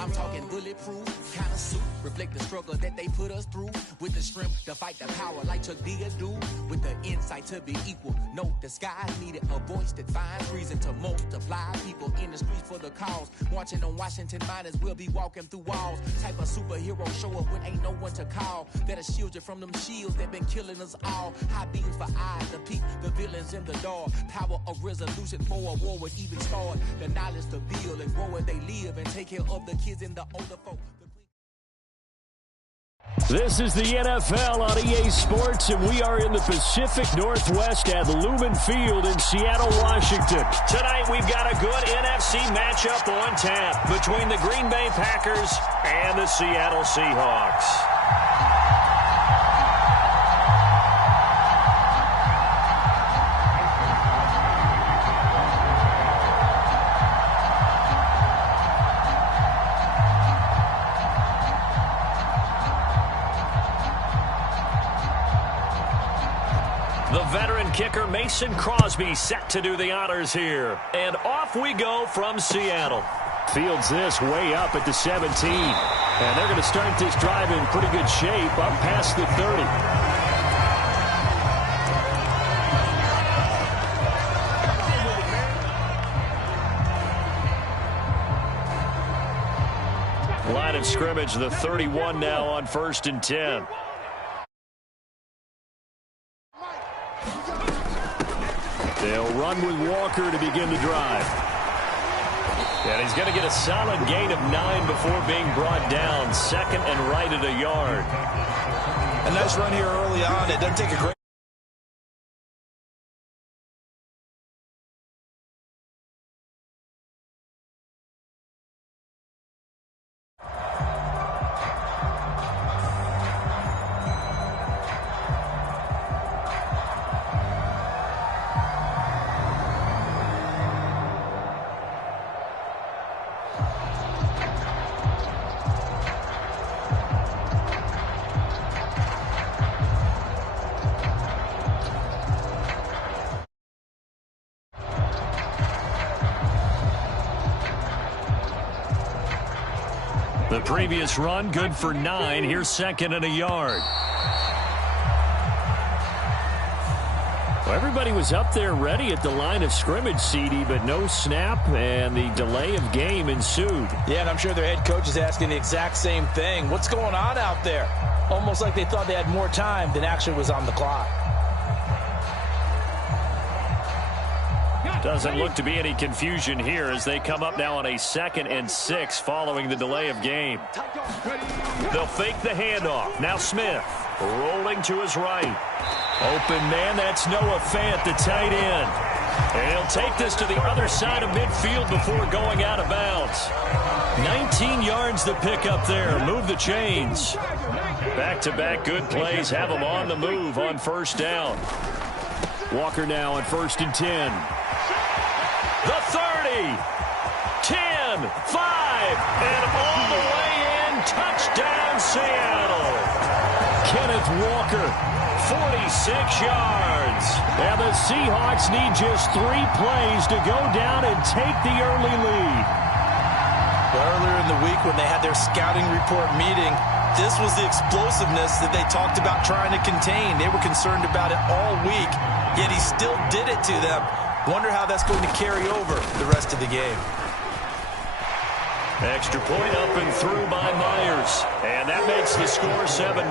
I'm talking bulletproof, kind of suit, reflect the struggle that they put us through. With the strength to fight the power like Chuck D do. With the insight to be equal, no disguise needed. A voice that finds reason to multiply. People in the streets for the cause. Marching on Washington miners, we'll be walking through walls. Type of superhero show up when ain't no one to call. That'll shield you from them shields that been killing us all. High beams for eyes to peep the villains in the dark. Power of resolution for a war would even start. The knowledge to build and grow where they live and take care of the kids and the older folk. This is the NFL on EA Sports, and we are in the Pacific Northwest at Lumen Field in Seattle, Washington. Tonight, we've got a good NFC matchup on tap between the Green Bay Packers and the Seattle Seahawks. The veteran kicker Mason Crosby set to do the honors here. And off we go from Seattle. Fields this way up at the 17. And they're going to start this drive in pretty good shape up past the 30. Line of scrimmage, the 31 now on 1st and 10. They'll run with Walker to begin the drive. And he's going to get a solid gain of 9 before being brought down. 2nd and right at a yard. A nice run here early on. It doesn't take a great... The previous run, good for 9. Here's 2nd and a yard. Well, everybody was up there ready at the line of scrimmage, CD, but no snap, and the delay of game ensued. Yeah, and I'm sure their head coach is asking the exact same thing. What's going on out there? Almost like they thought they had more time than actually was on the clock. Doesn't look to be any confusion here as they come up now on a 2nd and 6 following the delay of game. They'll fake the handoff. Now Smith rolling to his right. Open man, that's Noah Fant, the tight end. And he'll take this to the other side of midfield before going out of bounds. 19 yards to pick up there. Move the chains. Back-to-back good plays have them on the move on 1st down. Walker now on 1st and 10. The 30, 10, 5, and all the way in, touchdown Seattle. Kenneth Walker, 46 yards. And the Seahawks need just 3 plays to go down and take the early lead. Earlier in the week when they had their scouting report meeting, this was the explosiveness that they talked about trying to contain. They were concerned about it all week, yet he still did it to them. Wonder how that's going to carry over the rest of the game. Extra point up and through by Myers. And that makes the score 7-0.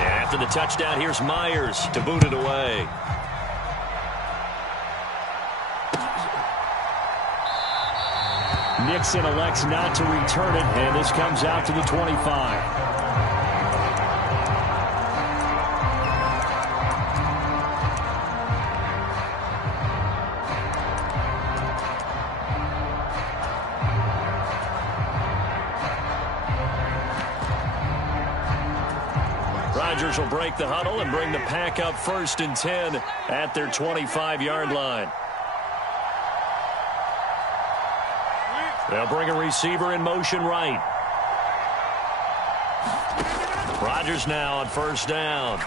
And after the touchdown, here's Myers to boot it away. Nixon elects not to return it, and this comes out to the 25. Rodgers will break the huddle and bring the Pack up 1st and 10 at their 25-yard line. They'll bring a receiver in motion right. Rodgers now on first down.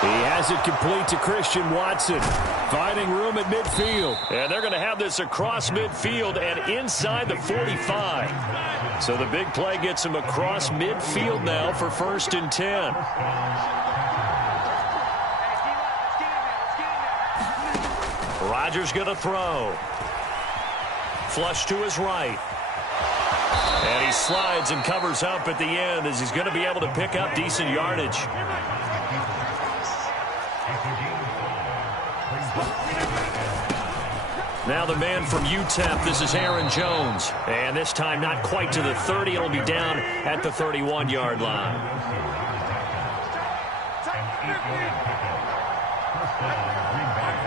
He has it complete to Christian Watson. Finding room at midfield. And they're going to have this across midfield and inside the 45. So the big play gets him across midfield now for 1st and 10. Rodgers going to throw. Flush to his right. And he slides and covers up at the end as he's going to be able to pick up decent yardage. Now the man from UTEP, this is Aaron Jones. And this time not quite to the 30. It'll be down at the 31-yard line.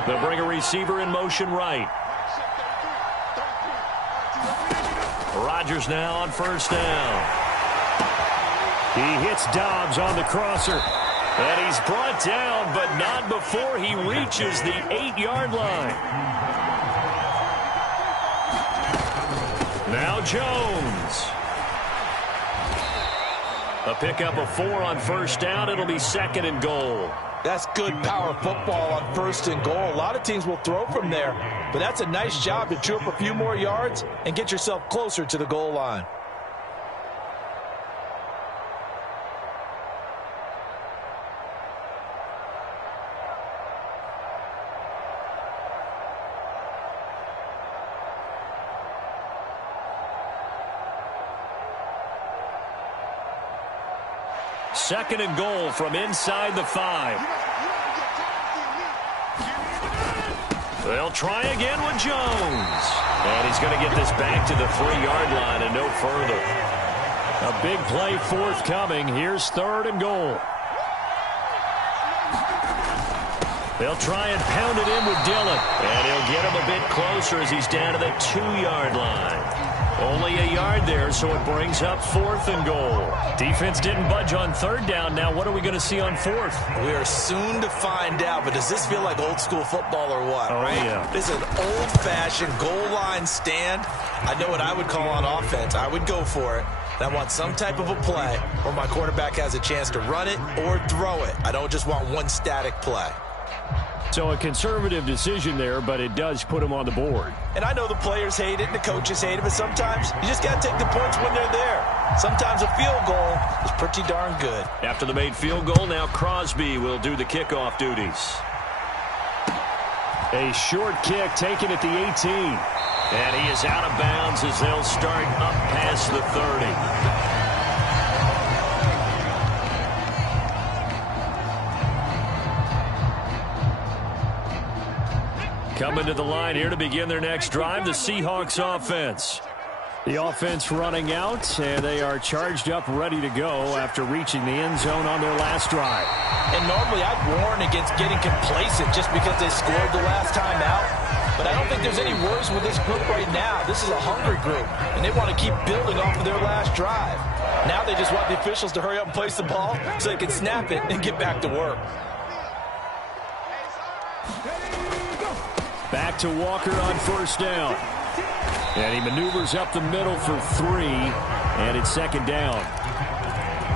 They'll bring a receiver in motion right. Rodgers now on first down. He hits Dobbs on the crosser. And he's brought down, but not before he reaches the 8-yard line. Now Jones. A pickup of 4 on first down. It'll be 2nd and goal. That's good power football on 1st and goal. A lot of teams will throw from there, but that's a nice job to chew up a few more yards and get yourself closer to the goal line. Second and goal from inside the 5. They'll try again with Jones. And he's going to get this back to the 3-yard line and no further. A big play forthcoming. Here's 3rd and goal. They'll try and pound it in with Dillon. And he'll get him a bit closer as he's down to the 2-yard line. Only a yard there, so it brings up 4th and goal. Defense didn't budge on 3rd down. Now what are we going to see on 4th? We are soon to find out, but does this feel like old school football or what? Oh, right? Yeah. This is an old-fashioned goal line stand. I know what I would call on offense. I would go for it. And I want some type of a play where my quarterback has a chance to run it or throw it. I don't just want one static play. So a conservative decision there, but it does put him on the board. And I know the players hate it and the coaches hate it, but sometimes you just got to take the points when they're there. Sometimes a field goal is pretty darn good. After the made field goal, now Crosby will do the kickoff duties. A short kick taken at the 18. And he is out of bounds as they'll start up past the 30. Coming to the line here to begin their next drive, the Seahawks offense. The offense running out, and they are charged up, ready to go after reaching the end zone on their last drive. And normally I'd warn against getting complacent just because they scored the last time out. But I don't think there's any worries with this group right now. This is a hungry group, and they want to keep building off of their last drive. Now they just want the officials to hurry up and place the ball so they can snap it and get back to work. Back to Walker on first down. And he maneuvers up the middle for 3, and it's 2nd down.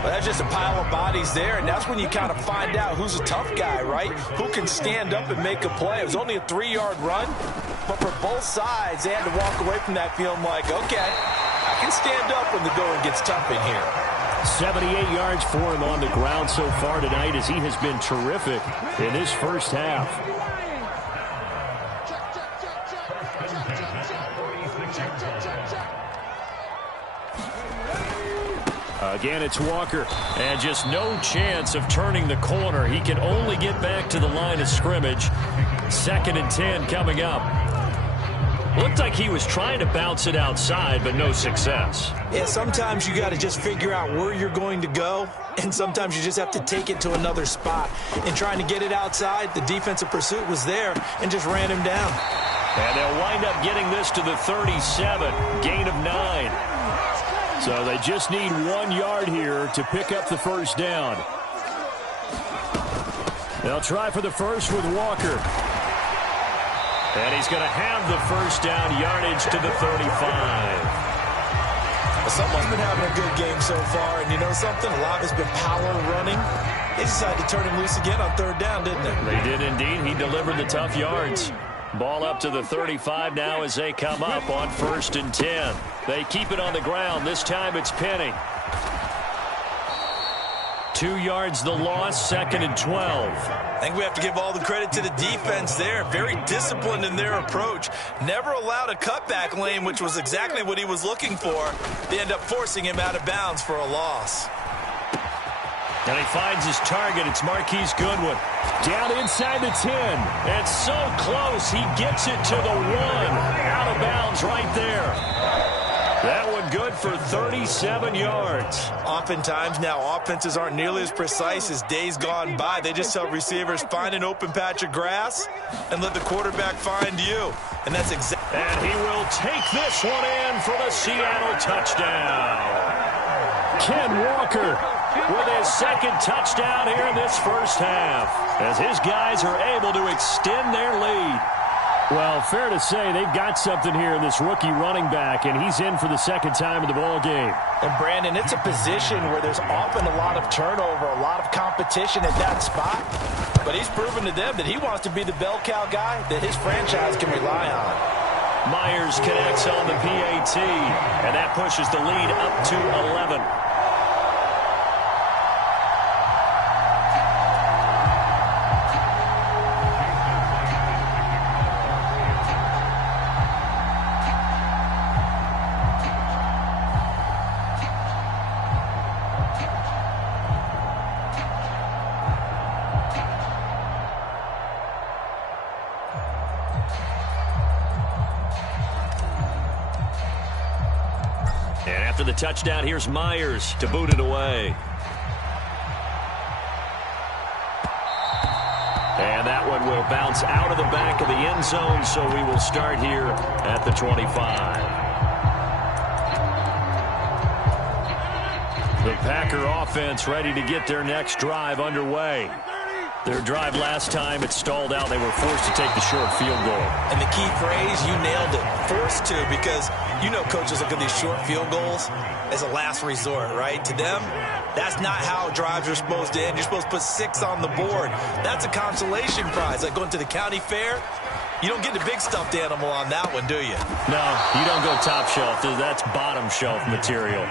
Well, that's just a pile of bodies there, and that's when you kind of find out who's a tough guy, right? Who can stand up and make a play. It was only a 3-yard run, but for both sides, they had to walk away from that feeling like, okay, I can stand up when the going gets tough in here. 78 yards for him on the ground so far tonight as he has been terrific in this first half. Again, it's Walker. And just no chance of turning the corner. He can only get back to the line of scrimmage. 2nd and 10 coming up. Looked like he was trying to bounce it outside, but no success. Yeah, sometimes you got to just figure out where you're going to go, and sometimes you just have to take it to another spot. In trying to get it outside, the defensive pursuit was there and just ran him down. And they'll wind up getting this to the 37, gain of 9. So they just need 1 yard here to pick up the first down. They'll try for the first with Walker. And he's going to have the first down, yardage to the 35. Someone's been having a good game so far, and you know something? A lot has been power running. They decided to turn him loose again on third down, didn't they? They did indeed. He delivered the tough yards. Ball up to the 35 now as they come up on 1st and 10. They keep it on the ground. This time it's Penny. 2 yards the loss, 2nd and 12. I think we have to give all the credit to the defense there. Very disciplined in their approach. Never allowed a cutback lane, which was exactly what he was looking for. They end up forcing him out of bounds for a loss. And he finds his target. It's Marquise Goodwin. Down inside the 10. And so close. He gets it to the 1. Out of bounds right there. That one good for 37 yards. Oftentimes now offenses aren't nearly as precise as days gone by. They just tell receivers, find an open patch of grass and let the quarterback find you. And that's exactly. And he will take this one in for the Seattle touchdown. Ken Walker with his 2nd touchdown here in this first half, as his guys are able to extend their lead. Well, fair to say they've got something here in this rookie running back, and he's in for the 2nd time in the ball game. And, Brandon, it's a position where there's often a lot of turnover, a lot of competition at that spot. But he's proven to them that he wants to be the bell cow guy that his franchise can rely on. Myers connects on the PAT, and that pushes the lead up to 11. After the touchdown, here's Myers to boot it away. And that one will bounce out of the back of the end zone, so we will start here at the 25. The Packer offense ready to get their next drive underway. Their drive last time, it stalled out. They were forced to take the short field goal. And the key phrase, you nailed it, forced to, because you know coaches look at these short field goals as a last resort, right? To them, that's not how drives are supposed to end. You're supposed to put 6 on the board. That's a consolation prize. Like going to the county fair, you don't get the big stuffed animal on that one, do you? No, you don't go top shelf. That's bottom shelf material.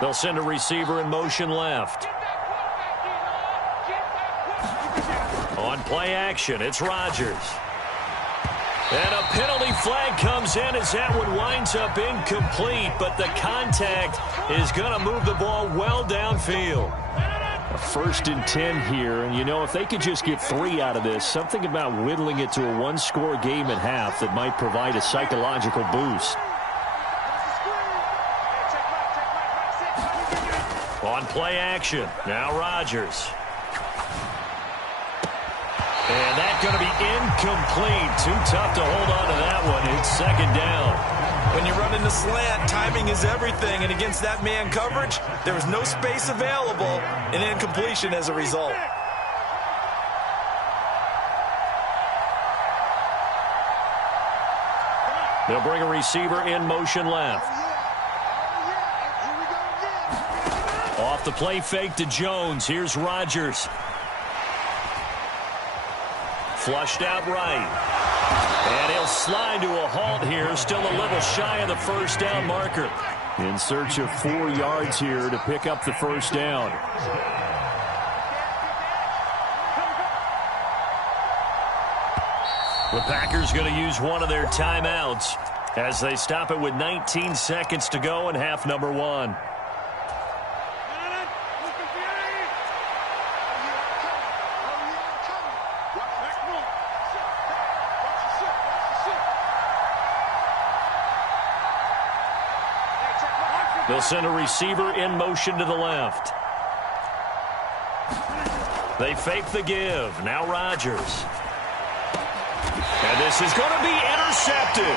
They'll send a receiver in motion left. On play action, it's Rodgers. And a penalty flag comes in as that one winds up incomplete, but the contact is going to move the ball well downfield. A 1st and 10 here, and you know, if they could just get 3 out of this, something about whittling it to a 1-score game at half that might provide a psychological boost. On play action, now Rodgers. And that's going to be incomplete. Too tough to hold on to that one. It's 2nd down. When you're running the slant, timing is everything. And against that man coverage, there was no space available, and incompletion as a result. They'll bring a receiver in motion left. Off the play fake to Jones. Here's Rodgers. Flushed out right. And he'll slide to a halt here. Still a little shy of the first down marker. In search of 4 yards here to pick up the first down. The Packers going to use one of their timeouts as they stop it with 19 seconds to go in half number 1. They'll send a receiver in motion to the left. They fake the give. Now Rodgers. And this is going to be intercepted.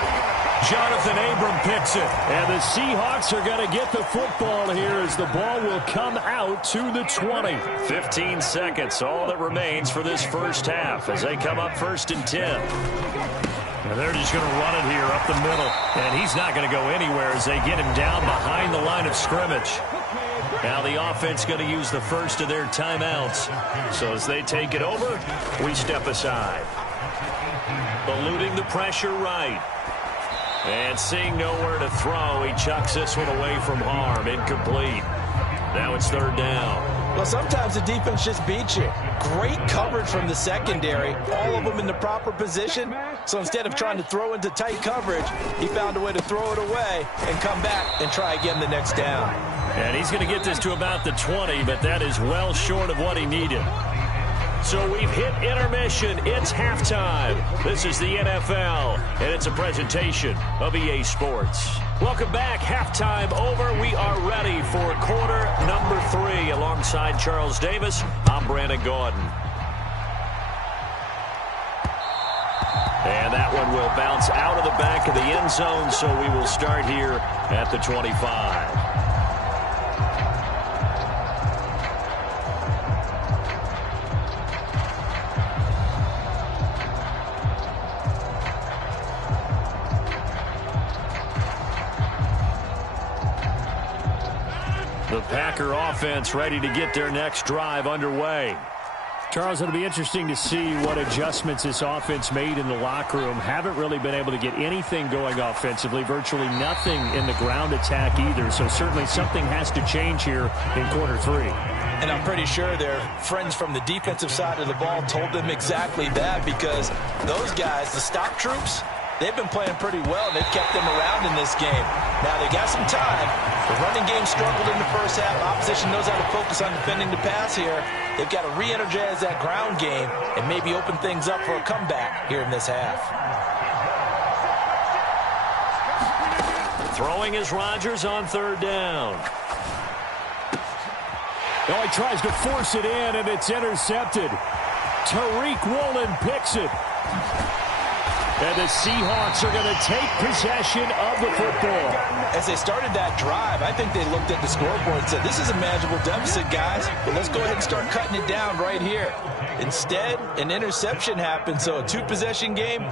Jonathan Abram picks it. And the Seahawks are going to get the football here as the ball will come out to the 20. 15 seconds, all that remains for this first half as they come up 1st and 10. And they're just going to run it here up the middle. And he's not going to go anywhere as they get him down behind the line of scrimmage. Now the offense going to use the first of their timeouts. So as they take it over, we step aside. Eluding the pressure right. And seeing nowhere to throw, he chucks this one away from harm. Incomplete. Now it's 3rd down. Well, sometimes the defense just beats you. Great coverage from the secondary. All of them in the proper position. So instead of trying to throw into tight coverage, he found a way to throw it away and come back and try again the next down. And he's going to get this to about the 20, but that is well short of what he needed. So we've hit intermission. It's halftime. This is the NFL, and it's a presentation of EA Sports. Welcome back. Halftime over. We are ready for quarter number 3. Alongside Charles Davis, I'm Brandon Gaudin. And that one will bounce out of the back of the end zone, so we will start here at the 25. The Packer offense ready to get their next drive underway. Charles, it'll be interesting to see what adjustments this offense made in the locker room. Haven't really been able to get anything going offensively, virtually nothing in the ground attack either. So certainly something has to change here in quarter 3. And I'm pretty sure their friends from the defensive side of the ball told them exactly that, because those guys, the stop troops, they've been playing pretty well. They've kept them around in this game. Now, they got some time. The running game struggled in the first half. Opposition knows how to focus on defending the pass here. They've got to re-energize that ground game and maybe open things up for a comeback here in this half. Throwing is Rodgers on 3rd down. Oh, he tries to force it in, and it's intercepted. Tariq Woolen picks it. And the Seahawks are going to take possession of the football. As they started that drive, I think they looked at the scoreboard and said, this is a manageable deficit, guys, but let's go ahead and start cutting it down right here. Instead, an interception happened, so a 2-possession game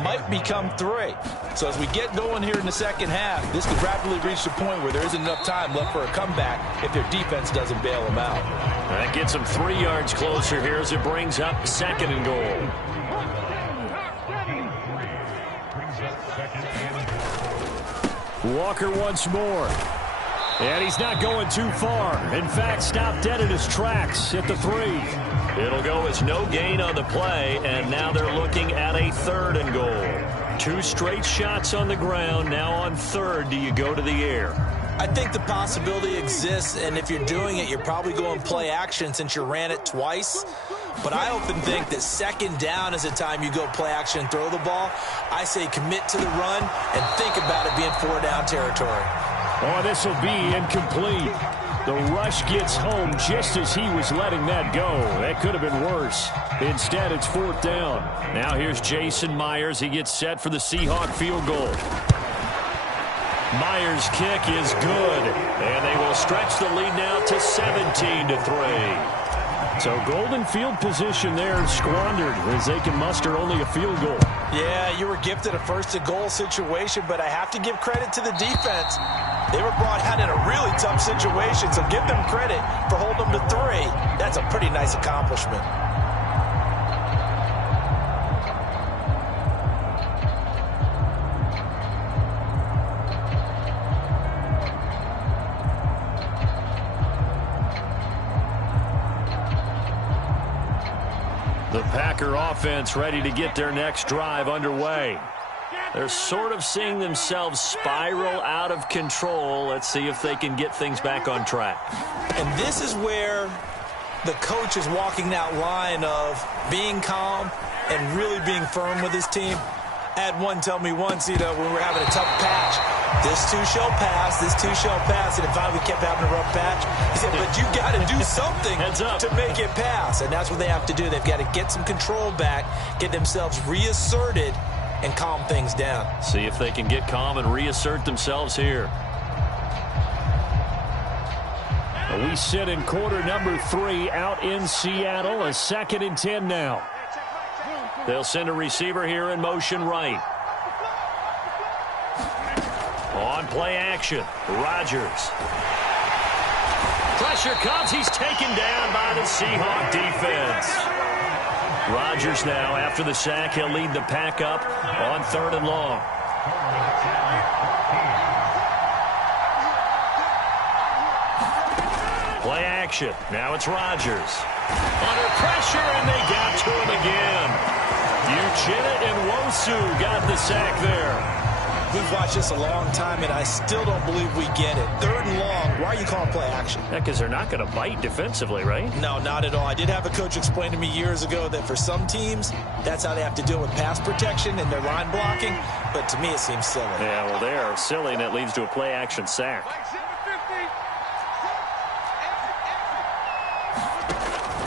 might become 3. So as we get going here in the second half, this could rapidly reach the point where there isn't enough time left for a comeback if their defense doesn't bail them out. That gets them 3 yards closer here as it brings up 2nd and goal. Walker once more. And he's not going too far. In fact, stopped dead in his tracks at the 3. It'll go as no gain on the play, and now they're looking at a 3rd and goal. 2 straight shots on the ground. Now on 3rd, do you go to the air? I think the possibility exists, and if you're doing it, you're probably going play action since you ran it twice. But I often think that 2nd down is the time you go play action and throw the ball. I say commit to the run and think about it being 4-down territory. Oh, this will be incomplete. The rush gets home just as he was letting that go. That could have been worse. Instead, it's 4th down. Now here's Jason Myers. He gets set for the Seahawk field goal. Myers' kick is good, and they will stretch the lead now to 17-3. So golden field position there squandered as they can muster only a field goal. Yeah, you were gifted a 1st and goal situation, but I have to give credit to the defense. They were brought out in a really tough situation, so give them credit for holding them to 3. That's a pretty nice accomplishment. The Packer offense ready to get their next drive underway. They're sort of seeing themselves spiral out of control. Let's see if they can get things back on track. And this is where the coach is walking that line of being calm and really being firm with his team. I had one tell me once, when we were having a tough patch, this too shall pass, this too shall pass. And finally we kept having a rough patch. He said, but you got to do something to make it pass. And that's what they have to do. They've got to get some control back, get themselves reasserted, and calm things down. See if they can get calm and reassert themselves here. We sit in quarter number 3 out in Seattle. A 2nd and 10 now. They'll send a receiver here in motion right. On play action, Rodgers. Pressure comes. He's taken down by the Seahawk defense. Rodgers now, after the sack, he'll lead the pack up on 3rd and long. Play action. Now it's Rodgers. Under pressure, and they got to him again. Uchenna and Nwosu got the sack there. We've watched this a long time, and I still don't believe we get it. 3rd and long. Why are you calling play action? Yeah, because they're not going to bite defensively, right? No, not at all. I did have a coach explain to me years ago that for some teams, that's how they have to deal with pass protection and their line blocking. But to me, it seems silly. Yeah, well, they are silly, and it leads to a play action sack.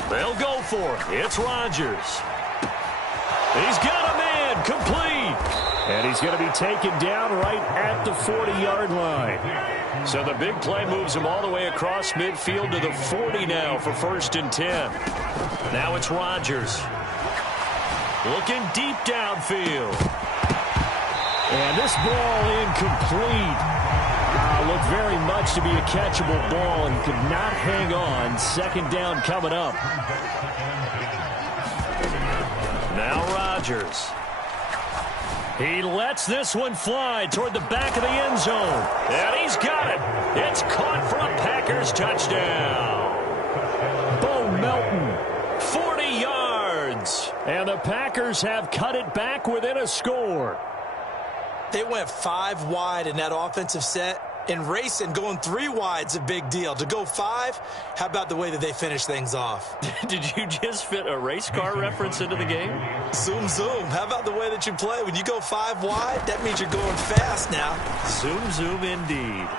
They'll go for it. It's Rodgers. He's got a man complete. And he's going to be taken down right at the 40-yard line. So the big play moves him all the way across midfield to the 40 now for 1st and 10. Now it's Rodgers. Looking deep downfield. And this ball incomplete. Looked very much to be a catchable ball and could not hang on. 2nd down coming up. Now Rodgers. He lets this one fly toward the back of the end zone. And he's got it. It's caught for a Packers touchdown. Bo Melton. 40 yards. And the Packers have cut it back within a score. They went 5 wide in that offensive set. And racing, going 3 wide's a big deal. To go 5, how about the way that they finish things off? Did you just fit a race car reference into the game? Zoom, zoom. How about the way that you play? When you go 5 wide, that means you're going fast now. Zoom, zoom indeed.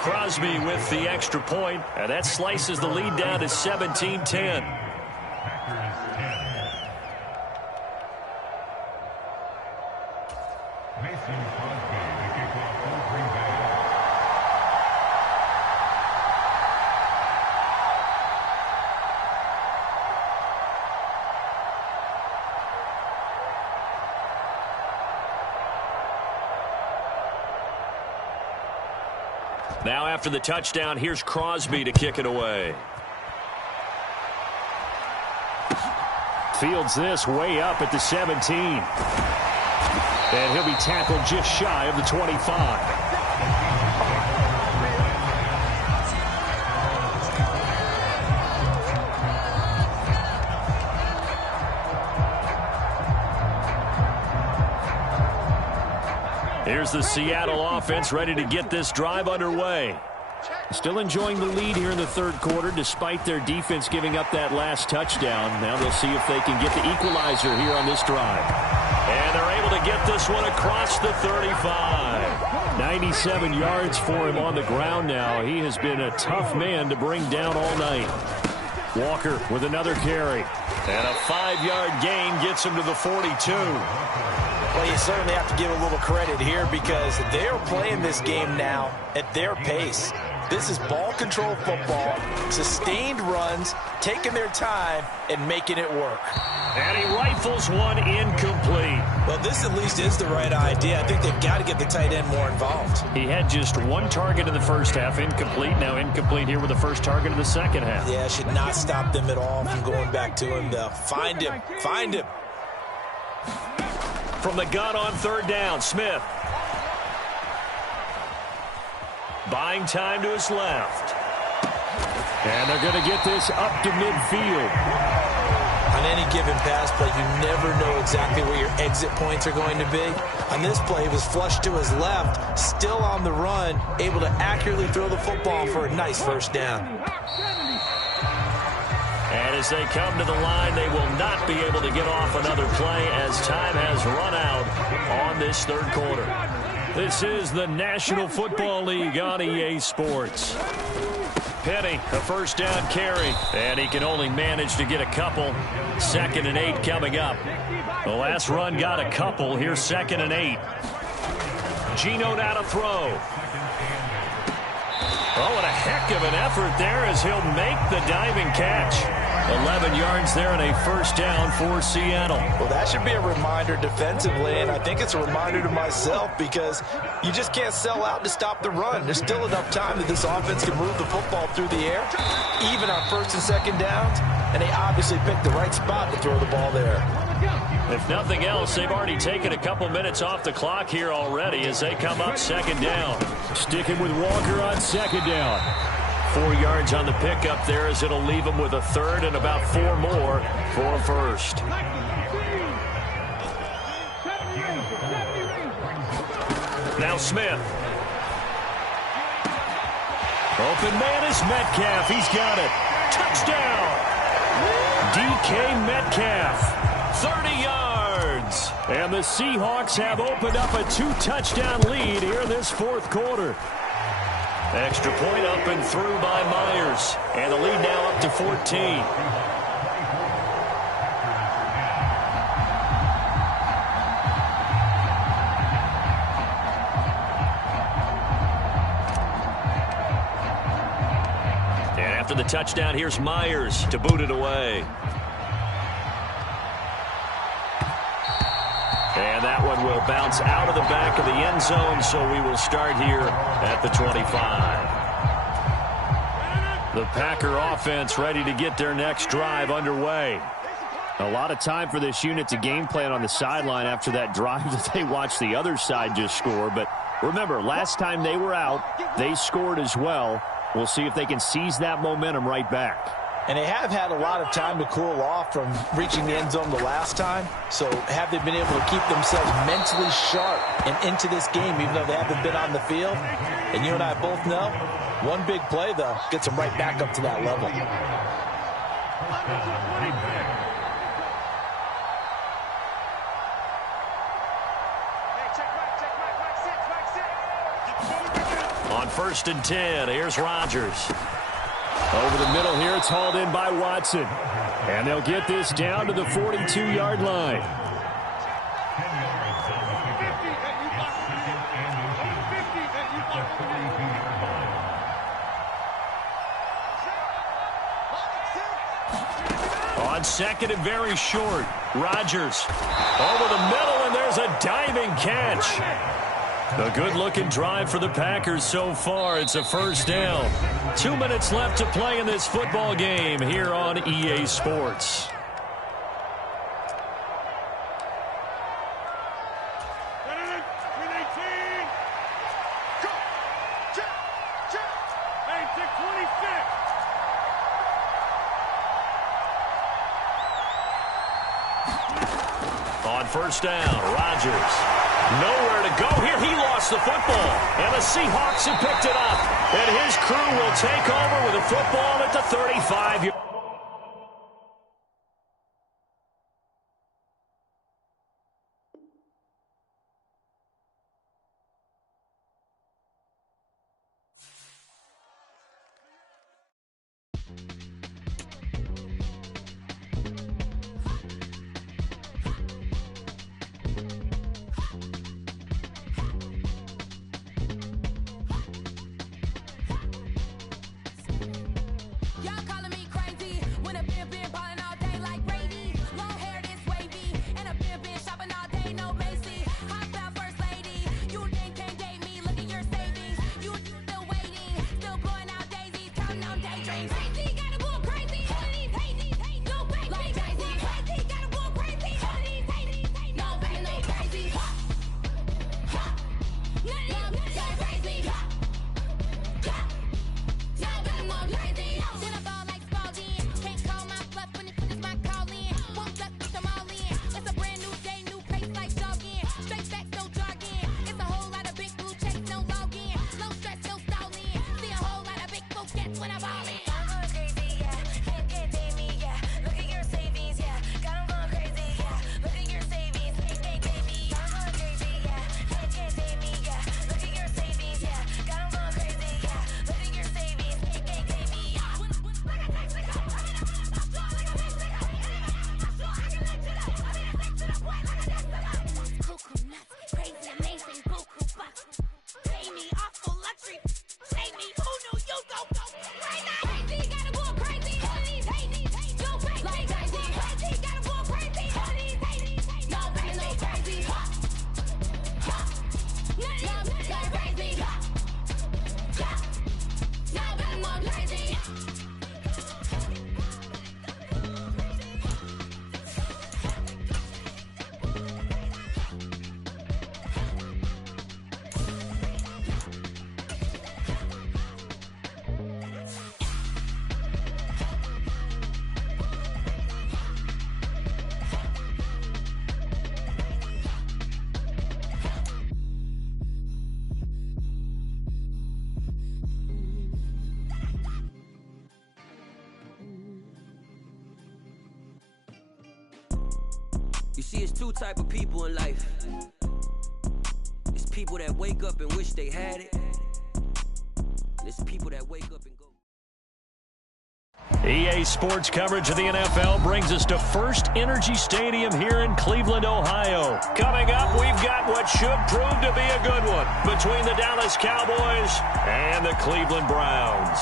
Crosby with the extra point, and that slices the lead down to 17-10. Now after the touchdown, here's Crosby to kick it away. Fields this way up at the 17. And he'll be tackled just shy of the 25. Here's the Seattle offense ready to get this drive underway. Still enjoying the lead here in the 3rd quarter despite their defense giving up that last touchdown. Now they'll see if they can get the equalizer here on this drive. And they're able to get this one across the 35. 97 yards for him on the ground now. He has been a tough man to bring down all night. Walker with another carry. And a 5-yard gain gets him to the 42. Well, you certainly have to give a little credit here because they're playing this game now at their pace. This is ball control football, sustained runs, taking their time, and making it work. And he rifles one incomplete. Well, this at least is the right idea. I think they've got to get the tight end more involved. He had just 1 target in the first half, incomplete. Now incomplete here with the first target in the second half. Yeah, should not stop them at all from going back to him. They'll find him. Find him. From the gun on 3rd down, Smith. Buying time to his left. And they're going to get this up to midfield. On any given pass play, you never know exactly where your exit points are going to be. On this play, he was flushed to his left, still on the run, able to accurately throw the football for a nice 1st down. And as they come to the line. They will not be able to get off another play as time has run out on this third quarter. This is the National Football League on EA Sports. Penny, a first down carry, and he can only manage to get a couple. 2nd and 8 coming up. The last run got a couple. Here's 2nd and 8. Geno now to throw. Oh, and a heck of an effort there as he'll make the diving catch. 11 yards there and a first down for Seattle. Well, that should be a reminder defensively, and I think it's a reminder to myself because you just can't sell out to stop the run. There's still enough time that this offense can move the football through the air, even on 1st and 2nd downs, and they obviously picked the right spot to throw the ball there. If nothing else, they've already taken a couple minutes off the clock here already as they come up 2nd down. Sticking with Walker on 2nd down. 4 yards on the pickup there as it'll leave them with a 3rd and about 4 more for a first. Now Smith. Open man is Metcalf. He's got it. Touchdown. DK Metcalf. 30 yards. And the Seahawks have opened up a 2-touchdown lead here in this 4th quarter. Extra point up and through by Myers. And the lead now up to 14. And after the touchdown, here's Myers to boot it away. And that one will bounce out of the back of the end zone, so we will start here at the 25. The Packer offense ready to get their next drive underway. A lot of time for this unit to game plan on the sideline after that drive that they watched the other side just score. But remember, last time they were out, they scored as well. We'll see if they can seize that momentum right back. And they have had a lot of time to cool off from reaching the end zone the last time. So have they been able to keep themselves mentally sharp and into this game, even though they haven't been on the field? And you and I both know, one big play, though, gets them right back up to that level. On 1st and 10, here's Rodgers. Over the middle here, it's hauled in by Watson. And they'll get this down to the 42-yard line. On 2nd and very short, Rodgers over the middle, and there's a diving catch. A good-looking drive for the Packers so far. It's a first down. 2 minutes left to play in this football game here on EA Sports. On first down, Rodgers. Nowhere to go here. He lost the football. And the Seahawks have picked it up. And his crew will take over with a football at the 35. Y'all calling me crazy. You see, it's two type of people in life. It's people that wake up and wish they had it. And it's people that wake up and go. EA Sports coverage of the NFL brings us to First Energy Stadium here in Cleveland, Ohio. Coming up, we've got what should prove to be a good one between the Dallas Cowboys and the Cleveland Browns.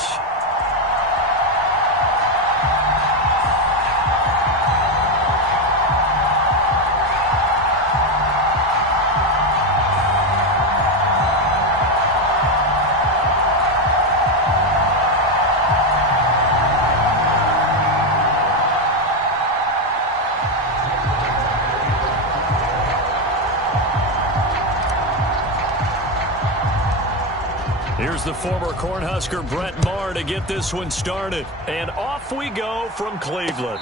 Here's the former Cornhusker Brett Maher to get this one started. And off we go from Cleveland.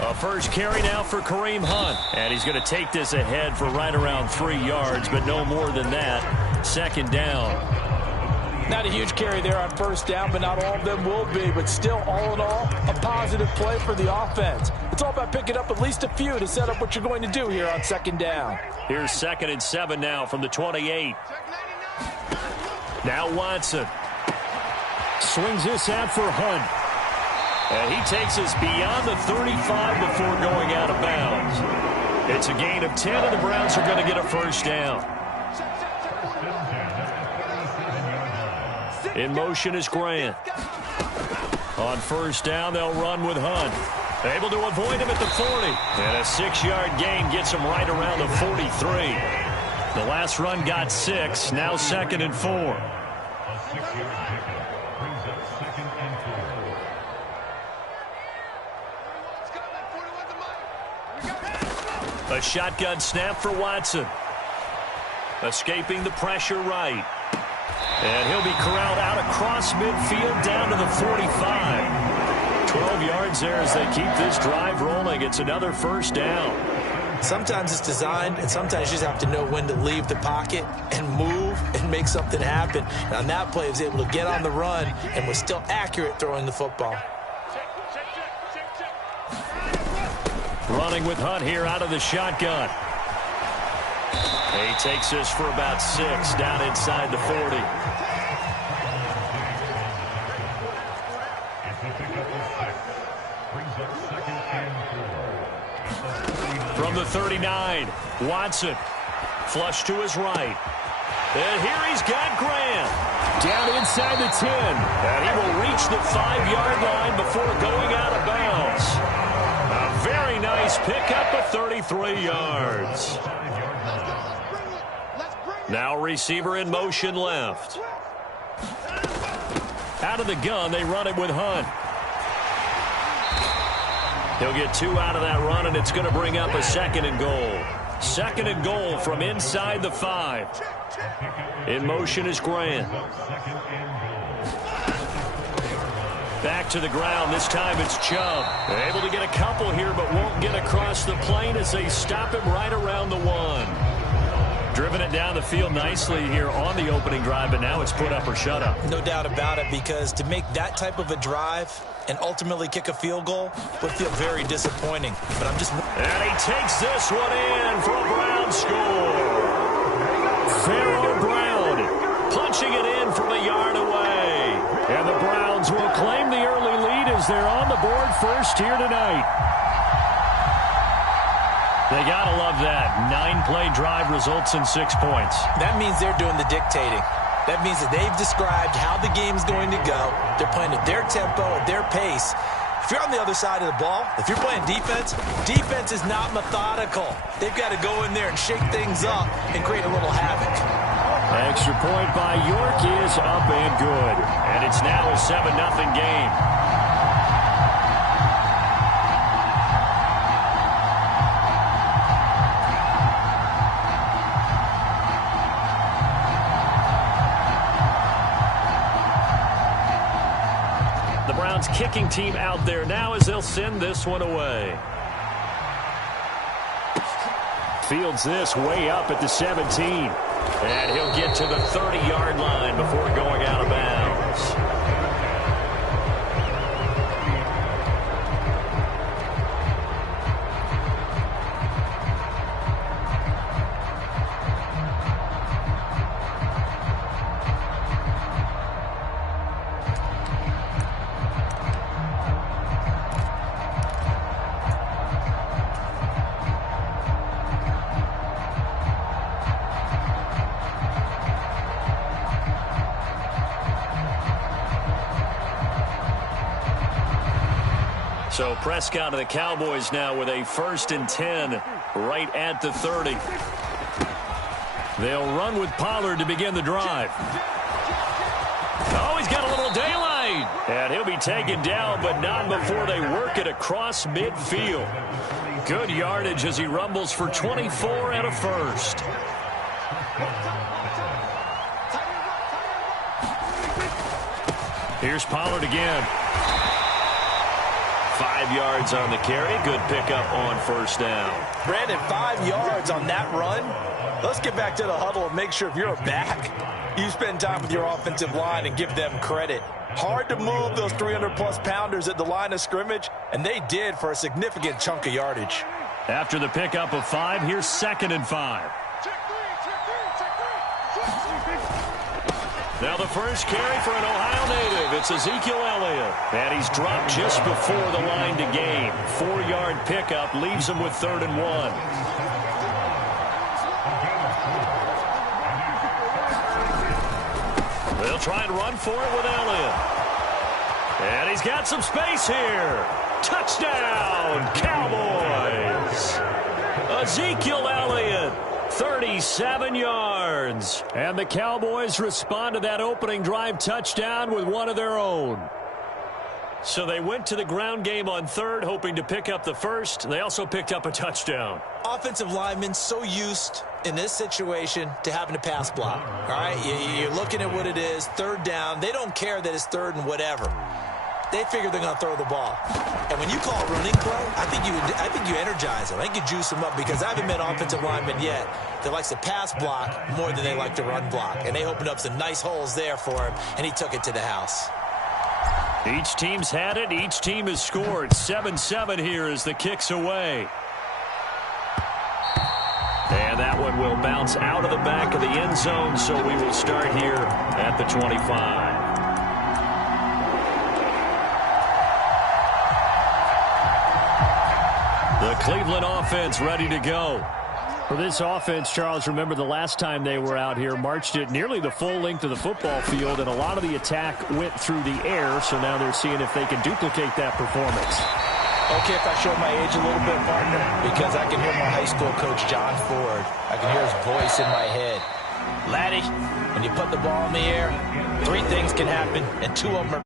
A first carry now for Kareem Hunt. And he's going to take this ahead for right around 3 yards, but no more than that. Second down. Not a huge carry there on first down, but not all of them will be. But still, all in all, a positive play for the offense. It's all about picking up at least a few to set up what you're going to do here on second down. Here's 2nd and 7 now from the 28. Now Watson. Swings this out for Hunt. And he takes us beyond the 35 before going out of bounds. It's a gain of 10, and the Browns are going to get a first down. In motion is Grant. On first down, they'll run with Hunt. Able to avoid him at the 40. And a 6-yard gain gets him right around the 43. The last run got 6. Now 2nd and 4. A 6-yard pickup brings up 2nd and 4. A shotgun snap for Watson. Escaping the pressure right. And he'll be corralled out across midfield down to the 45. 12 yards there as they keep this drive rolling. It's another first down. Sometimes it's designed, and sometimes you just have to know when to leave the pocket and move and make something happen. And on that play, he was able to get on the run and was still accurate throwing the football. Running with Hunt here out of the shotgun. He takes this for about 6 down inside the 40. From the 39, Watson. Flush to his right. And here he's got Grant. Down inside the 10. And he will reach the 5-yard line before going out of bounds. A very nice pick up a 33 yards. Now receiver in motion left. Out of the gun, they run it with Hunt. He'll get 2 out of that run, and it's going to bring up a 2nd and goal. 2nd and goal from inside the 5. In motion is Grant. Back to the ground. This time it's Chubb. Able to get a couple here, but won't get across the plane as they stop him right around the 1. Driven it down the field nicely here on the opening drive, but now it's put up or shut up. No doubt about it, because to make that type of a drive and ultimately kick a field goal would feel very disappointing. But I'm just... And he takes this one in for a Brown score. Pharaoh Brown punching it in from a yard away. And the Browns will claim the early lead as they're on the board first here tonight. They got to love that. 9-play drive results in 6 points. That means they're doing the dictating. That means that they've described how the game's going to go. They're playing at their tempo, at their pace. If you're on the other side of the ball, if you're playing defense, defense is not methodical. They've got to go in there and shake things up and create a little havoc. Extra point by York is up and good. And it's now a 7-0 game. Kicking team out there now as they'll send this one away. Fields this way up at the 17. And he'll get to the 30-yard line before going out of bounds. So Prescott of the Cowboys now with a 1st and 10 right at the 30. They'll run with Pollard to begin the drive. Oh, he's got a little daylight. And he'll be taken down, but not before they work it across midfield. Good yardage as he rumbles for 24 and a 1st. Here's Pollard again. 5 yards on the carry. Good pickup on 1st down. Brandon, 5 yards on that run. Let's get back to the huddle and make sure if you're back, you spend time with your offensive line and give them credit. Hard to move those 300-plus pounders at the line of scrimmage, and they did for a significant chunk of yardage. After the pickup of 5, here's 2nd and 5. Now the first carry for an Ohio native. It's Ezekiel Elliott. And he's dropped just before the line to gain. 4-yard pickup leaves him with 3rd and 1. They'll try and run for it with Elliott. And he's got some space here. Touchdown, Cowboys. Ezekiel Elliott. 37 yards. And the Cowboys respond to that opening drive touchdown with one of their own. So they went to the ground game on 3rd, hoping to pick up the 1st. They also picked up a touchdown. Offensive linemen so used in this situation to having to pass block. All right, you're looking at what it is, 3rd down. They don't care that it's 3rd and whatever. They figure they're going to throw the ball. And when you call a running play, I think you energize them. I think you juice them up, because I haven't met offensive linemen yet that likes to pass block more than they like to run block. And they opened up some nice holes there for him, and he took it to the house. Each team's had it. Each team has scored. 7-7 here as the kick's away. And that one will bounce out of the back of the end zone, so we will start here at the 25. The Cleveland offense ready to go. For this offense, Charles, remember the last time they were out here, marched it nearly the full length of the football field, and a lot of the attack went through the air, so now they're seeing if they can duplicate that performance. Okay, if I show my age a little bit, partner, because I can hear my high school coach, John Ford. I can hear his voice in my head. Laddie, when you put the ball in the air, 3 things can happen, and 2 of them are...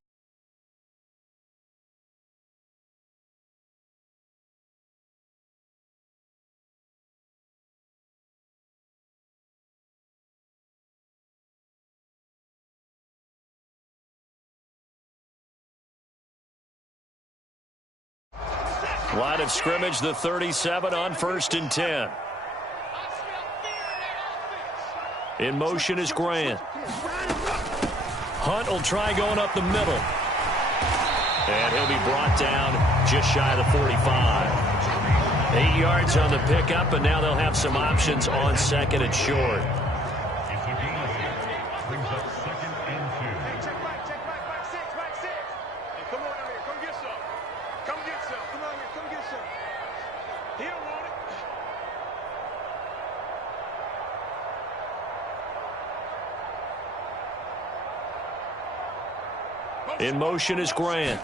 Line of scrimmage, the 37 on 1st and 10. In motion is Grant. Hunt will try going up the middle. And he'll be brought down just shy of the 45. 8 yards on the pickup, and now they'll have some options on 2nd and short. In motion is Grant.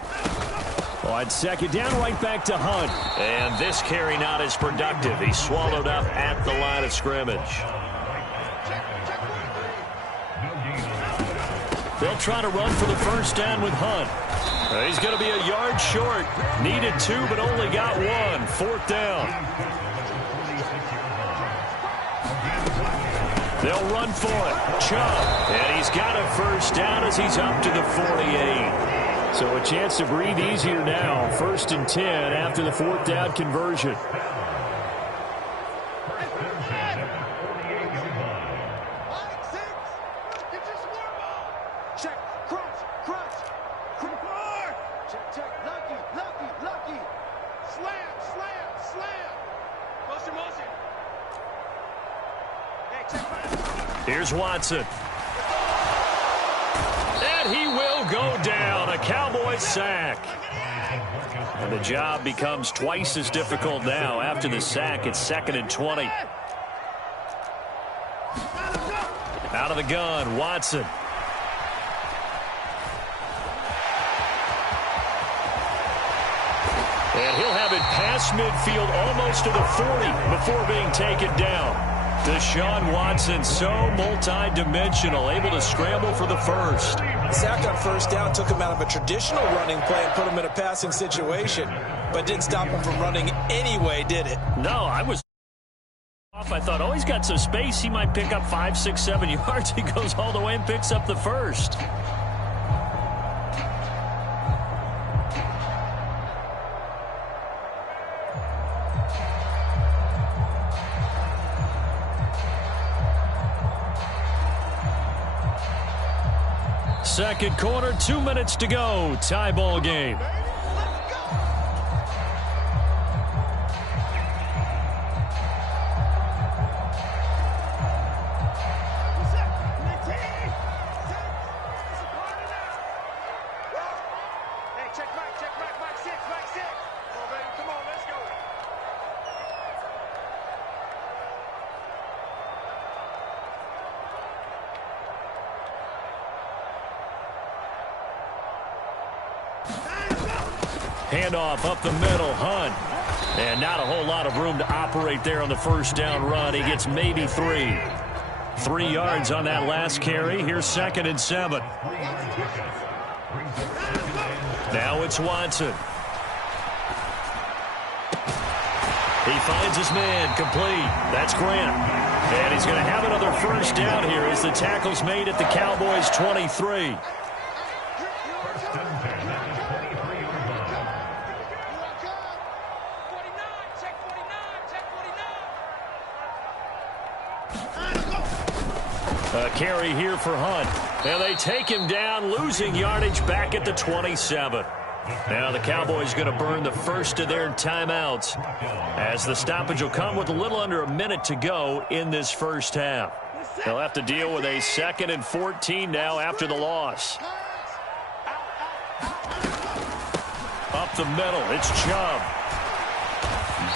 On 2nd down, right back to Hunt. And this carry not as productive. He's swallowed up at the line of scrimmage. They'll try to run for the 1st down with Hunt. He's going to be a yard short. Needed 2, but only got 1. 4th down. They'll run for it. Chubb. And he's got a 1st down as he's up to the 48. So a chance to breathe easier now. 1st and 10 after the 4th down conversion. Here's Watson. And he will go down. A Cowboys sack. And the job becomes twice as difficult now. After the sack, it's 2nd and 20. Out of the gun, Watson. And he'll have it past midfield almost to the 40 before being taken down. Deshaun Watson, so multi-dimensional, able to scramble for the 1st. Sack on 1st down took him out of a traditional running play and put him in a passing situation, but didn't stop him from running anyway, did it? No, I was off. I thought, oh, he's got some space. He might pick up 5, 6, 7 yards. He goes all the way and picks up the 1st. Second quarter, 2 minutes to go. Tie ball game. Handoff up the middle, Hunt. And not a whole lot of room to operate there on the 1st down run. He gets maybe 3. 3 yards on that last carry. Here's 2nd and 7. Now it's Watson. He finds his man, complete. That's Grant. And he's going to have another 1st down here as the tackle's made at the Cowboys' 23. A carry here for Hunt. And they take him down, losing yardage back at the 27. Now the Cowboys going to burn the 1st of their timeouts as the stoppage will come with a little under a minute to go in this 1st half. They'll have to deal with a 2nd and 14 now after the loss. Up the middle, it's Chubb.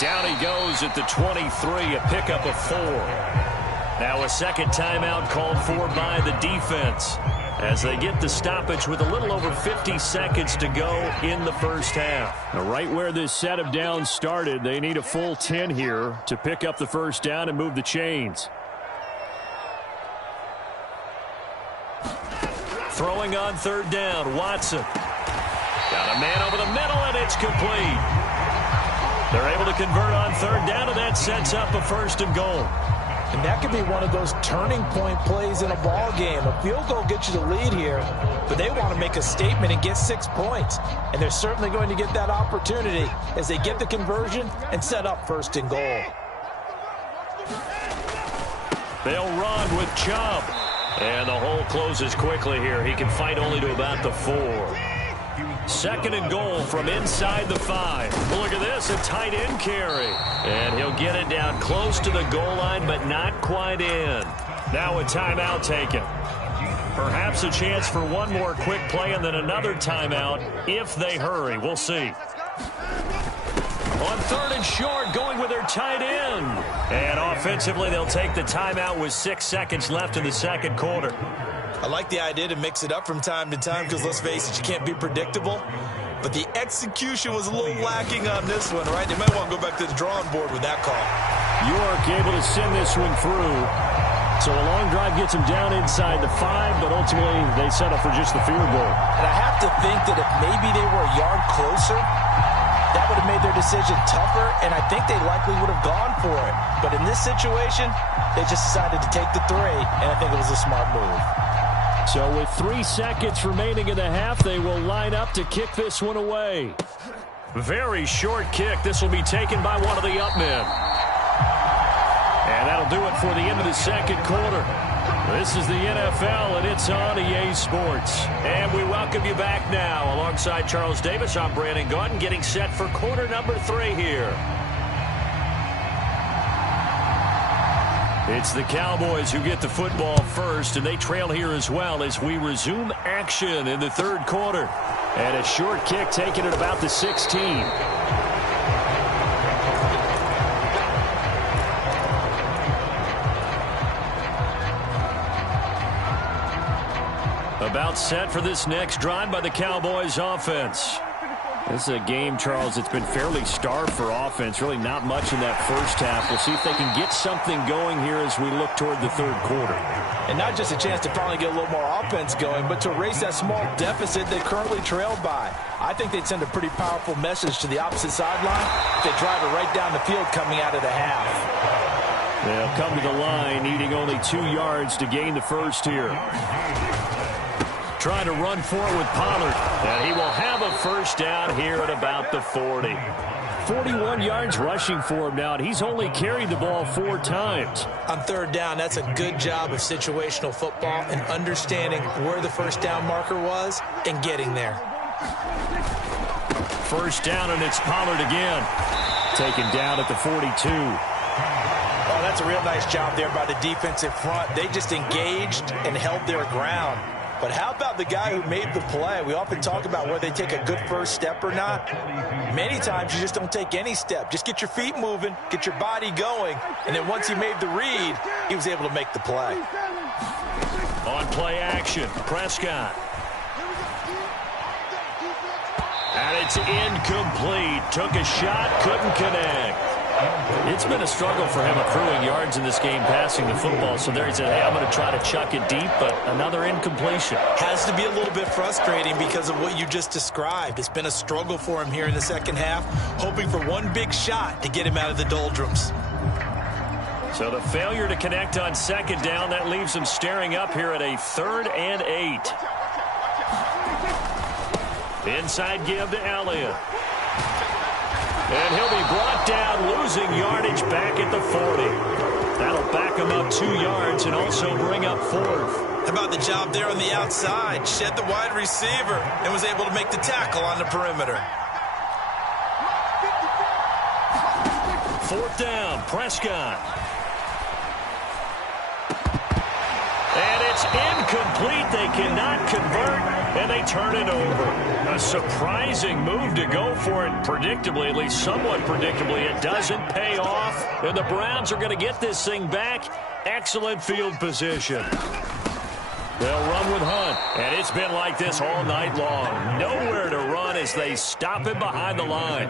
Down he goes at the 23, a pickup of 4. Now a 2nd timeout called for by the defense as they get the stoppage with a little over 50 seconds to go in the first half. Now, right where this set of downs started, they need a full 10 here to pick up the first down and move the chains. Throwing on third down, Watson. Got a man over the middle, and it's complete. They're able to convert on third down, and that sets up a first and goal. And that could be one of those turning point plays in a ball game. A field goal gets you the lead here, but they want to make a statement and get 6 points. And they're certainly going to get that opportunity as they get the conversion and set up first and goal. They'll run with Chubb. And the hole closes quickly here. He can fight only to about the 4. Second and goal from inside the 5. Look at this, a tight end carry. And he'll get it down close to the goal line, but not quite in. Now a timeout taken. Perhaps a chance for one more quick play and then another timeout if they hurry. We'll see. On third and short, going with their tight end. And offensively, they'll take the timeout with 6 seconds left in the second quarter. I like the idea to mix it up from time to time because, let's face it, you can't be predictable. But the execution was a little lacking on this one, right? They might want to go back to the drawing board with that call. York able to send this one through. So a long drive gets them down inside the 5, but ultimately they settle for just the field goal. And I have to think that if maybe they were a yard closer, that would have made their decision tougher, and I think they likely would have gone for it. But in this situation, they just decided to take the 3, and I think it was a smart move. So with 3 seconds remaining in the half, they will line up to kick this one away. Very short kick. This will be taken by one of the up men. And that'll do it for the end of the second quarter. This is the NFL, and it's on EA Sports. And we welcome you back now. Alongside Charles Davis, I'm Brandon Gaudin, getting set for quarter number 3 here. It's the Cowboys who get the football first, and they trail here as well as we resume action in the third quarter. And a short kick taken at about the 16. About set for this next drive by the Cowboys offense. This is a game, Charles, it's been fairly starved for offense. Really not much in that first half. We'll see if they can get something going here as we look toward the third quarter. And not just a chance to finally get a little more offense going, but to erase that small deficit they currently trailed by. I think they'd send a pretty powerful message to the opposite sideline if they drive it right down the field coming out of the half. They'll come to the line, needing only 2 yards to gain the first here. Trying to run for it with Pollard. And he will have a first down here at about the 40. 41 yards rushing for him now, and he's only carried the ball 4 times. On third down, that's a good job of situational football and understanding where the first down marker was and getting there. First down, and it's Pollard again. Taken down at the 42. Oh, that's a real nice job there by the defensive front. They just engaged and held their ground. But how about the guy who made the play? We often talk about whether they take a good first step or not. Many times you just don't take any step. Just get your feet moving, get your body going, and then once he made the read, he was able to make the play. On play action, Prescott. And it's incomplete. Took a shot, couldn't connect. It's been a struggle for him accruing yards in this game passing the football. So there he said, hey, I'm going to try to chuck it deep, but another incompletion. Has to be a little bit frustrating because of what you just described. It's been a struggle for him here in the second half, hoping for one big shot to get him out of the doldrums. So the failure to connect on second down, that leaves him staring up here at a 3rd and 8. Inside give to Elliott. And he'll be brought down, losing yardage back at the 40. That'll back him up 2 yards and also bring up 4th. How about the job there on the outside? Shed the wide receiver and was able to make the tackle on the perimeter. 4th down, Prescott. And it's incomplete. They cannot convert, and they turn it over. A surprising move to go for it, predictably, at least somewhat predictably. It doesn't pay off, and the Browns are going to get this thing back. Excellent field position. They'll run with Hunt. And it's been like this all night long. Nowhere to run as they stop him behind the line.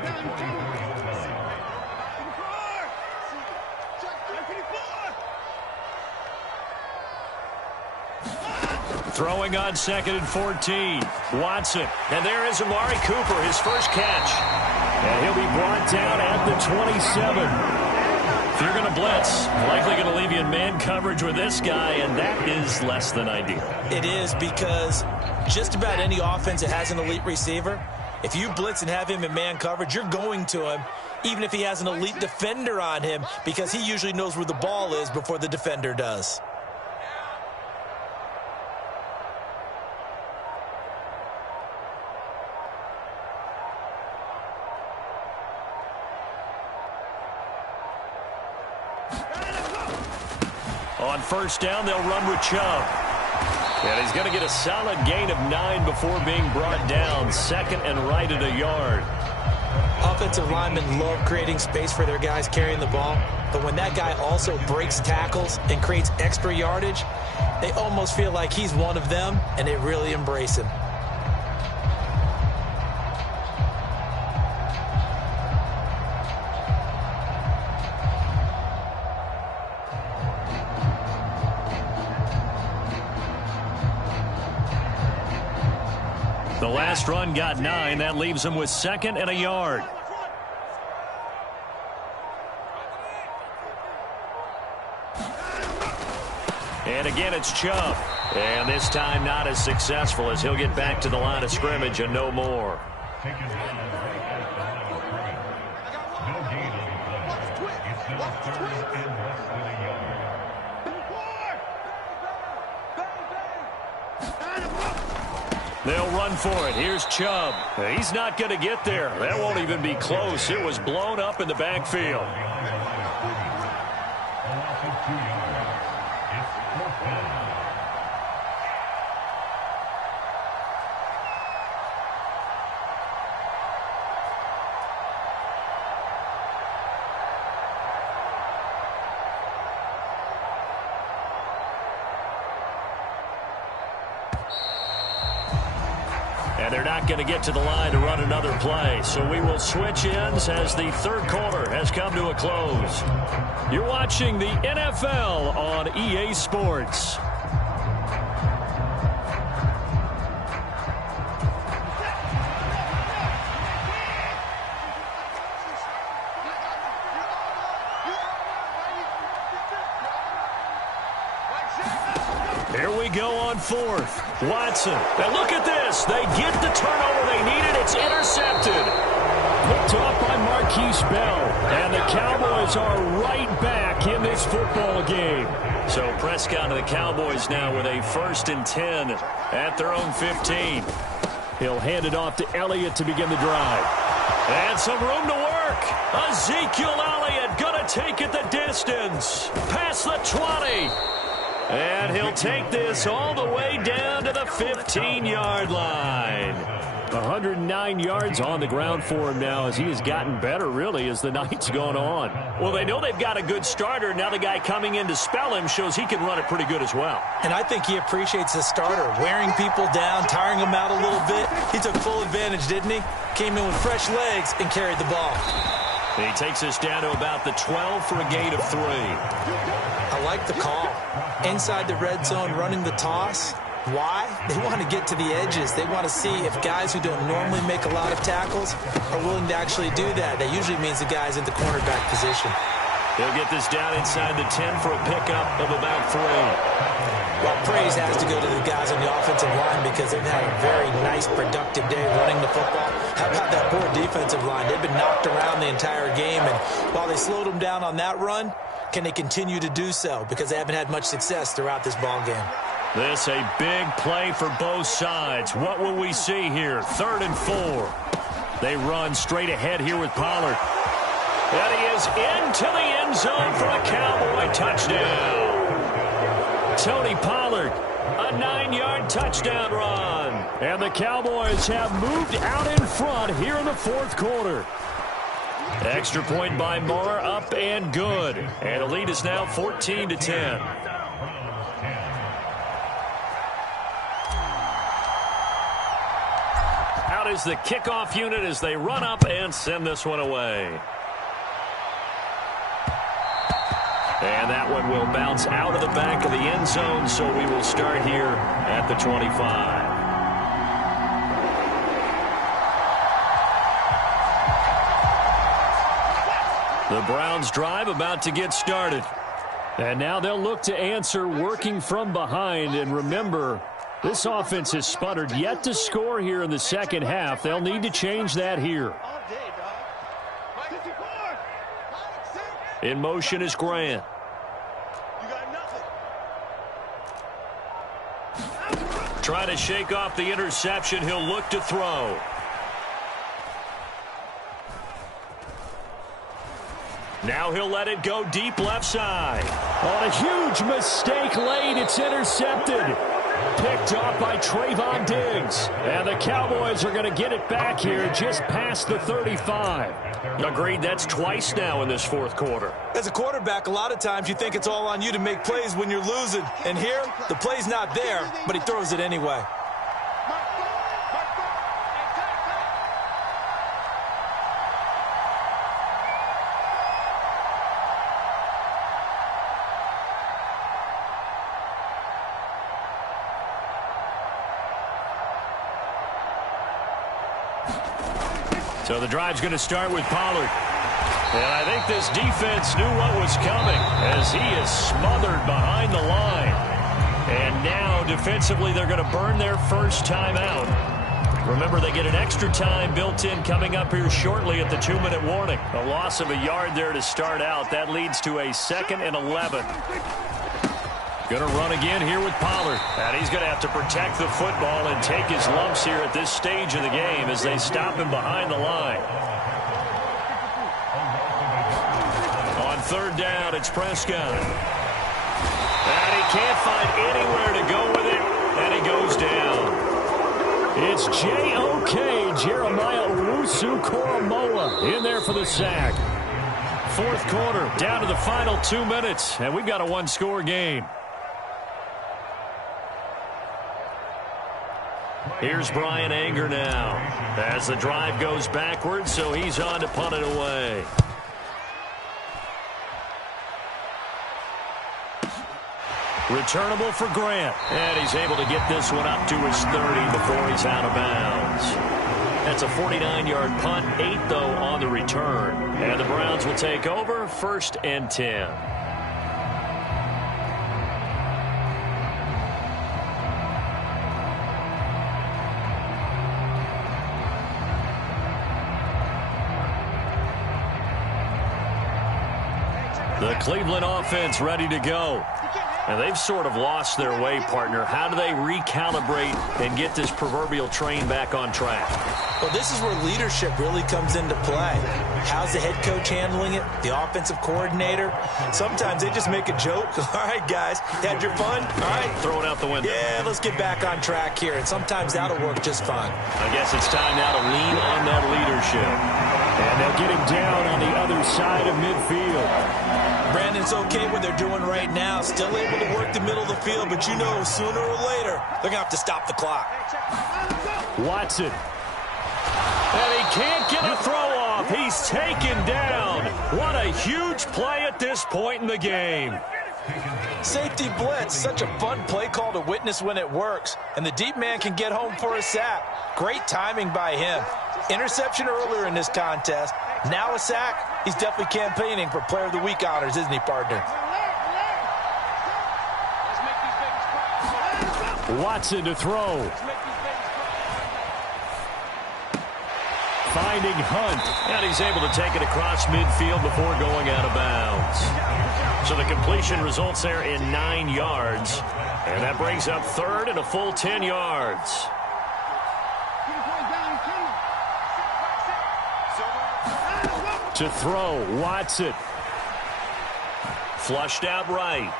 Throwing on 2nd and 14. Watson. And there is Amari Cooper, his first catch. And he'll be brought down at the 27. If you're going to blitz, likely going to leave you in man coverage with this guy, and that is less than ideal. It is, because just about any offense that has an elite receiver, if you blitz and have him in man coverage, you're going to him, even if he has an elite defender on him, because he usually knows where the ball is before the defender does. On first down, they'll run with Chubb. And he's going to get a solid gain of 9 before being brought down. 2nd and right at a yard. Offensive linemen love creating space for their guys carrying the ball. But when that guy also breaks tackles and creates extra yardage, they almost feel like he's one of them, and they really embrace him. The last run got 9. That leaves them with 2nd and a yard. And again, it's Chubb. And this time not as successful, as he'll get back to the line of scrimmage and no more. Taken down at the line of scrimmage. No gain on the play. It's now 3rd and less than a yard. They'll run for it. Here's Chubb. He's not going to get there. That won't even be close. It was blown up in the backfield. A loss of 2 yards. It's 4th down. And they're not going to get to the line to run another play. So we will switch ends as the 3rd quarter has come to a close. You're watching the NFL on EA Sports. Here we go on 4th. Watson. And look at this. They get the turnover they needed. It's intercepted. Picked off by Marquise Bell. And the Cowboys are right back in this football game. So Prescott and the Cowboys now with a 1st and 10 at their own 15. He'll hand it off to Elliott to begin the drive. And some room to work. Ezekiel Elliott going to take it the distance. Past the 20. And he'll take this all the way down to the 15-yard line. 109 yards on the ground for him now, as he has gotten better, really, as the night's gone on. Well, they know they've got a good starter. Now the guy coming in to spell him shows he can run it pretty good as well. And I think he appreciates the starter, wearing people down, tiring them out a little bit. He took full advantage, didn't he? Came in with fresh legs and carried the ball. He takes us down to about the 12 for a gain of 3. I like the call. Inside the red zone, running the toss. Why? They want to get to the edges. They want to see if guys who don't normally make a lot of tackles are willing to actually do that. That usually means the guy's in the cornerback position. He'll get this down inside the 10 for a pickup of about 3. Well, praise has to go to the guys on the offensive line because they've had a very nice, productive day running the football. How about that poor defensive line? They've been knocked around the entire game, and while they slowed them down on that run, can they continue to do so? Because they haven't had much success throughout this ball game. This a big play for both sides. What will we see here? 3rd and 4. They run straight ahead here with Pollard. And he is into the end zone for a Cowboy touchdown. Tony Pollard, a 9-yard touchdown run. And the Cowboys have moved out in front here in the 4th quarter. Extra point by Moore, up and good. And the lead is now 14-10. out is the kickoff unit as they run up and send this one away. And that one will bounce out of the back of the end zone, so we will start here at the 25. The Browns drive about to get started. And now they'll look to answer working from behind. And remember, this offense has sputtered yet to score here in the second half. They'll need to change that here. In motion is Grant. Trying to shake off the interception. He'll look to throw. Now he'll let it go deep left side. On a huge mistake late. It's intercepted. Picked off by Trayvon Diggs. And the Cowboys are going to get it back here just past the 35. Agreed, that's twice now in this fourth quarter. As a quarterback, a lot of times you think it's all on you to make plays when you're losing. And here, the play's not there, but he throws it anyway. So the drive's going to start with Pollard. And I think this defense knew what was coming as he is smothered behind the line. And now defensively they're going to burn their first time out. Remember, they get an extra time built in coming up here shortly at the 2-minute warning. A loss of a yard there to start out. That leads to a 2nd and 11. Going to run again here with Pollard. And he's going to have to protect the football and take his lumps here at this stage of the game as they stop him behind the line. On third down, it's Prescott. And he can't find anywhere to go with it, and he goes down. It's J.O.K. Jeremiah Owusu-Koramoah in there for the sack. Fourth quarter, down to the final 2 minutes, and we've got a one-score game. Here's Brian Anger now as the drive goes backwards, so he's on to punt it away. Returnable for Grant, and he's able to get this one up to his 30 before he's out of bounds. That's a 49-yard punt, 8 though on the return. And the Browns will take over, 1st and 10. The Cleveland offense ready to go. And they've sort of lost their way, partner. How do they recalibrate and get this proverbial train back on track? Well, this is where leadership really comes into play. How's the head coach handling it? The offensive coordinator? Sometimes they just make a joke. All right, guys, had your fun? All right. Throw it out the window. Yeah, let's get back on track here. And sometimes that'll work just fine. I guess it's time now to lean on that leadership. And they'll get him down on the other side of midfield. Brandon's okay what they're doing right now. Still able to work the middle of the field, but you know sooner or later they're going to have to stop the clock. Watson. And he can't get a throw off. He's taken down. What a huge play at this point in the game. Safety blitz, such a fun play call to witness when it works. And the deep man can get home for a sack. Great timing by him. Interception earlier in this contest. Now a sack. He's definitely campaigning for Player of the Week honors, isn't he, partner? Watson to throw. Finding Hunt. And he's able to take it across midfield before going out of bounds. So the completion results there in 9 yards. And that brings up 3rd and a full 10 yards. To throw, Watson. Flushed out right.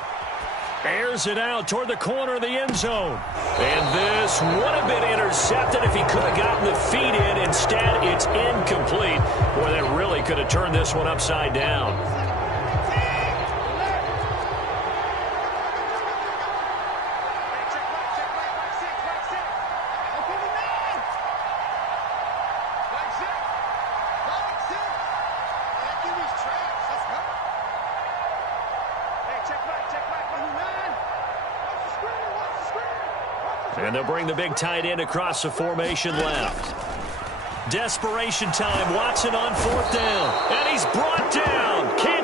Airs it out toward the corner of the end zone. And this would have been intercepted if he could have gotten the feet in. Instead, it's incomplete. Boy, that really could have turned this one upside down. And they'll bring the big tight end across the formation left. Desperation time. Watson on 4th down. And he's brought down. Can't